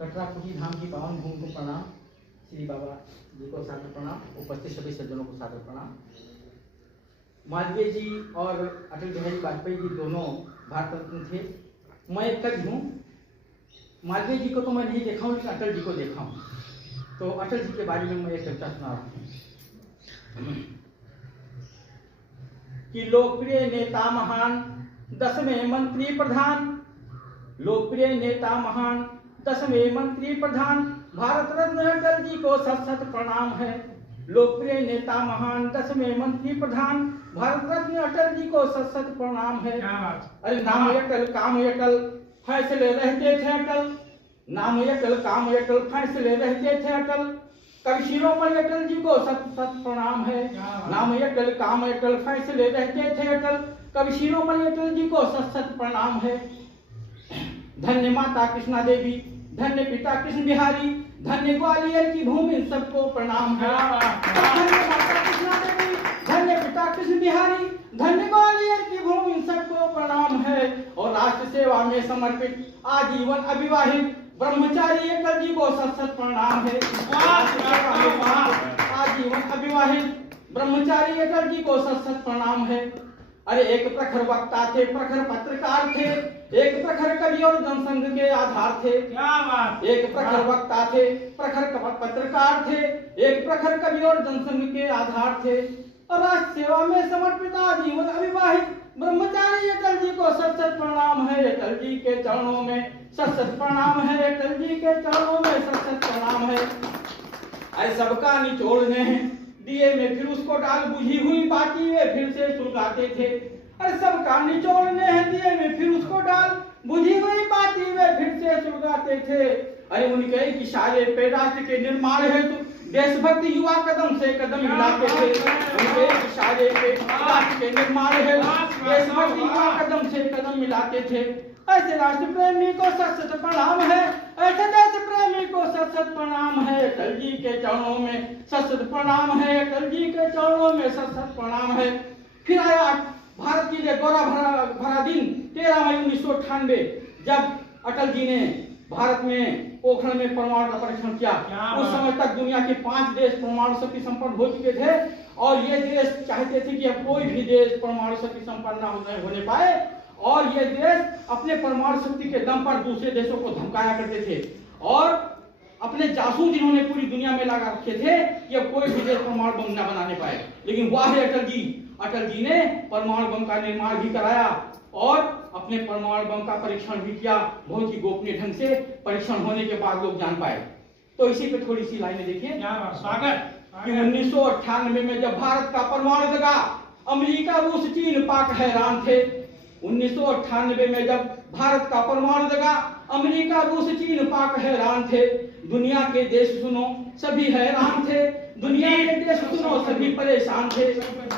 कटरा कुटी धाम की पावन भूमि को प्रणाम। श्री बाबा जी को सादर प्रणाम। उपस्थित सभी सज्जनों को सादर प्रणाम। मालवीय जी और अटल बिहारी वाजपेयी जी दोनों भारत रत्न थे। मैं एक कवि हूँ। मालवीय जी को तो मैं नहीं देखा हूँ, लेकिन अटल जी को देखा हूँ। तो अटल जी के बारे में मैं एक कविता सुना रहा हूँ कि लोकप्रिय नेता महान 10वें मंत्री प्रधान, लोकप्रिय नेता महान 10वें मंत्री प्रधान, भारत रत्न अटल जी को सत सत प्रणाम है। लोकप्रिय नेता महान 10वें मंत्री प्रधान, भारत रत्न अटल जी को सत सत प्रणाम है। अरे नाम अटल काम अटल फैसले रहते थे अटल, नाम अटल काम अटल फैसले रहते थे अटल, कवि शिरोमणि अटल जी को सत सत प्रणाम है। नाम अटल काम अटल फैसले रहते थे अटल, कवि शिरोमणि अटल जी को सत सत प्रणाम है। धन्य माता कृष्णा देवी, धन्य पिता कृष्ण बिहारी, धन्य ग्वालियर की भूमि, सबको प्रणाम है। धन्य माता कृष्णा देवी, धन्य पिता कृष्ण बिहारी, धन्य ग्वालियर की भूमि, सबको प्रणाम है। और राष्ट्र सेवा में समर्पित आजीवन अविवाहित ब्रह्मचारी अटल जी को सत सत प्रणाम है। आजीवन अविवाहित ब्रह्मचारी अटल जी को सत सत प्रणाम है। अरे एक प्रखर वक्ता थे, प्रखर पत्रकार थे, एक प्रखर कवि और जनसंघ के आधार थे। एक प्रखर वक्ता थे, प्रखर पत्रकार थे, एक प्रखर कवि और जनसंघ के आधार थे। और राष्ट्र सेवा में समर्पित आजीवन अविवाहित ब्रह्मचारी अटल जी को सत सत प्रणाम है। अटल जी के चरणों में सत सत प्रणाम है। अटल जी के चरणों में सत सत प्रणाम है। अरे सबका निचोड़ने हैं दिए में फिर उसको डाल, बुझी हुई बाती वे फिर से सुलगाते थे। अरे सबका निचोड़ने हैं दिए में फिर उसको डाल, बुझी हुई बाती वे फिर से सुलगाते थे। अरे उनके इशारे पे राष्ट्र के निर्माण हेतु देशभक्ति युवा कदम से कदम मिलाते थे। उनके इशारे पे राष्ट्र के निर्माण हेतु देशभक्ति युवा कदम से कदम मिलाते थे। ऐसे राष्ट्र प्रेमी को सत सत प्रणाम है, ऐसे देश प्रेमी को सत सत प्रणाम है। अटल जी के चरणों में सत सत प्रणाम है। अटल जी के चरणों में सत सत प्रणाम है। फिर आया भारत के लिए गौरव भरा दिन 13 मई 1998, जब अटल जी ने भारत में पोखरण में परमाणु का परीक्षण किया। उस समय तक दुनिया के 5 देश परमाणु शक्ति संपन्न हो चुके थे और ये देश चाहते थे कि अब कोई भी देश परमाणु शक्ति संपन्न न होने पाए। और ये देश अपने परमाणु शक्ति के दम पर दूसरे देशों को धमकाया करते थे और अपने जासूस जिन्होंने पूरी दुनिया में लगा रखे थे कि अब कोई भी देश परमाणु बम न बनाने पाए। लेकिन वाह अटल जी ने परमाणु बम का निर्माण भी कराया और अपने परमाणु बम का परीक्षण भी किया। बहुत ही गोपनीय ढंग से परीक्षण होने के बाद लोग जान पाए। तो इसी पे थोड़ी सी लाइनें देखिए। स्वागत कि 1998 में जब भारत का परमाणु दगा, अमेरिका रूस चीन पाक हैरान थे। 1998 में जब भारत का परमाणु दगा, अमेरिका रूस चीन पाक हैरान थे। दुनिया के देश सुनो सभी हैरान थे, दुनिया के देश सुनो सभी परेशान थे।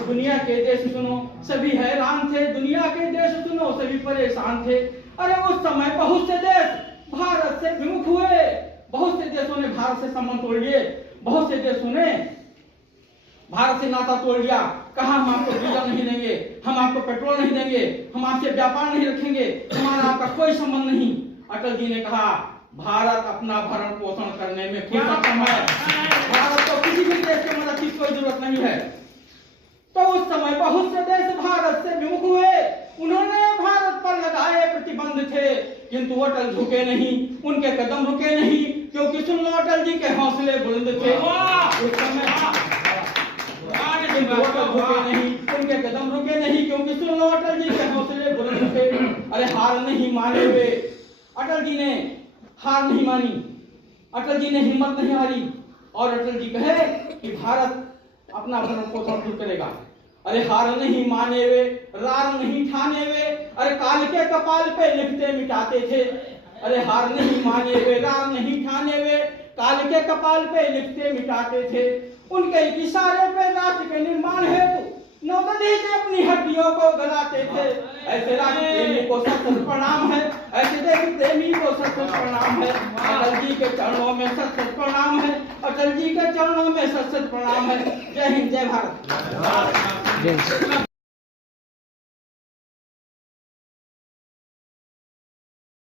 दुनिया के देश सुनो सभी हैरान थे, दुनिया के देश सुनो सभी परेशान थे। अरे उस समय बहुत से देश भारत से विमुख हुए, बहुत से देशों ने भारत से संबंध तोड़ लिए, बहुत से देशों ने भारत से नाता तोड़ लिया। कहा हम आपको वीजा नहीं देंगे, हम आपको पेट्रोल नहीं देंगे, हम आपसे व्यापार नहीं रखेंगे, हमारा आपका कोई संबंध नहीं। अटल जी ने कहा भारत अपना भरण पोषण करने में खुद सक्षम है, भारत को किसी भी देश की मदद की कोई जरूरत नहीं है। तो उस समय बहुत से देश भारत से विमुख हुए, उन्होंने भारत पर लगाए प्रतिबंध थे, किंतु अटल झुके नहीं, उनके कदम रुके नहीं, क्योंकि सुन लो अटल जी के हौसले बुलंद थे। उस समय रुके नहीं, उनके कदम रुके नहीं, क्योंकि सुन लो अटल जी के हौसले बुलंद थे। अरे हार नहीं माने वे, अटल जी ने हार नहीं मानी, अटल जी ने हिम्मत नहीं हारी और अटल जी कहे कि भारत अपना भरण पोषण खुद करेगा। अरे हार नहीं माने वे, रार नहीं ठाने वे, अरे काल के कपाल पे लिखते मिटाते थे। अरे हार नहीं माने वे, रार नहीं ठाने वे, काल के कपाल पे लिखते मिटाते थे। उनके इशारे पे राष्ट्र के निर्माण हेतु नौकरी से अपनी हड्डियों को गलाते थे। ऐसे राष्ट्र प्रेमी को सत सत प्रणाम है, ऐसे देश प्रेमी को सत सत प्रणाम है। अटल जी के चरणों में सत सत प्रणाम है, अटल जी के चरणों में सत सत प्रणाम है। जय हिंद, जय भारत।